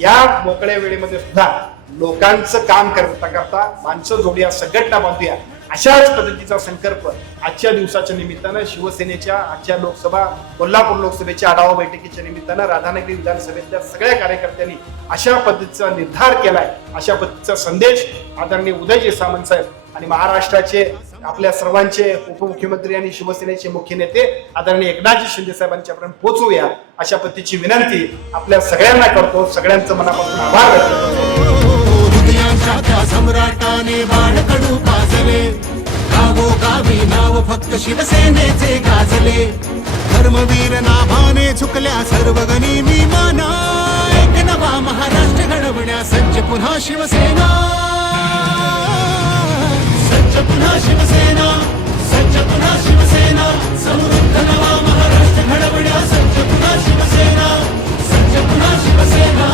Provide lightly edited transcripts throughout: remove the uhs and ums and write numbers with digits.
या मोकळ्या वेळेमध्ये सुद्धा लोकांचं काम करता करता माणसं जोडूया, संघटना बांधूया, अशाच पद्धतीचा संकल्प आजच्या दिवसाच्या निमित्तानं शिवसेनेच्या आजच्या लोकसभा कोल्हापूर लोकसभेच्या आढावा बैठकीच्या निमित्तानं राधानगरी विधानसभेतल्या सगळ्या कार्यकर्त्यांनी अशा पद्धतीचा निर्धार केलाय, अशा पद्धतीचा संदेश आदरणीय उदयजी सामंत साहेब आणि महाराष्ट्राचे आपल्या सर्वांचे उपमुख्यमंत्री आणि शिवसेनेचे मुख्य नेते आदरणीय एकनाथजी शिंदे साहेबांच्यापर्यंत पोहोचवूया, अशा पद्धतीची विनंती आपल्या सगळ्यांना करतो. सगळ्यांचं मनापासून आभार व्यक्त करतो. हृदयांच्या सम्राटाने बाणकडू पाजले, गावोगावी नाव फक्त शिवसेनेचे गाजले. धर्मवीर नाभाने झुकल्या सर्वगणी मी माना, एक नवा महाराष्ट्र घडवण्या सज्ज पुन्हा शिवसेना. सज्ज पुन्हा शिवसेना, सज्ज पुन्हा शिवसेना. समृद्ध नवा महाराष्ट्र घडवण्या सज्ज पुन्हा शिवसेना, सज्ज पुन्हा शिवसेना.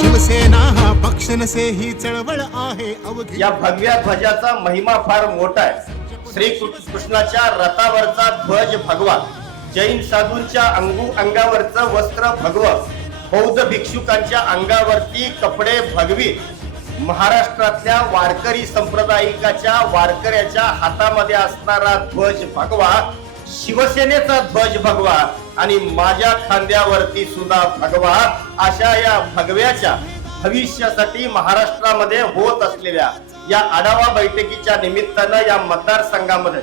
शिवसेना हा पक्ष नसे ही चळवळ आहे अवघी. या भगव्या ध्वजाचा महिमा फार मोठा आहे. श्री कृष्णाच्या रथावरचा ध्वज भगवा, जैन साधूंच्या अंगावरचं वस्त्र भगव, बौद्ध भिक्षुकांच्या अंगावरती कपडे भगवी, महाराष्ट्रातल्या वारकरी संप्रदायिकाच्या वारकऱ्याच्या हातामध्ये असणारा ध्वज भगवा, शिवसेनेचा ध्वज भगवा आणि माझ्या खांद्यावरती सुद्धा भगवा. अशा या भगव्याच्या भविष्यासाठी महाराष्ट्रामध्ये होत असलेल्या या आढावा बैठकीच्या निमित्तानं या मतदारसंघामध्ये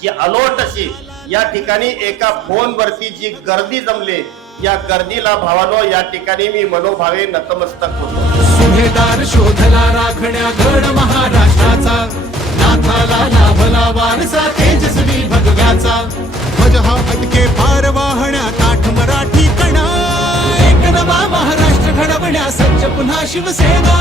जी अलोट अशी या ठिकाणी एका फोनवरती जी गर्दी जमली, या गर्दीला भावानो या ठिकाणी मी मनोभावे नतमस्तक होतो. सुभेदार शोधला राखण्या गड महाराष्ट्राचा, नाथाला लाभला वारसा तेजस्वी भगव्याचा. ध्वज हा अटके पार वाहण्या ताठ मराठी कणा, एक नवा महाराष्ट्र घडवण्या सज्ज पुन्हा शिवसेना.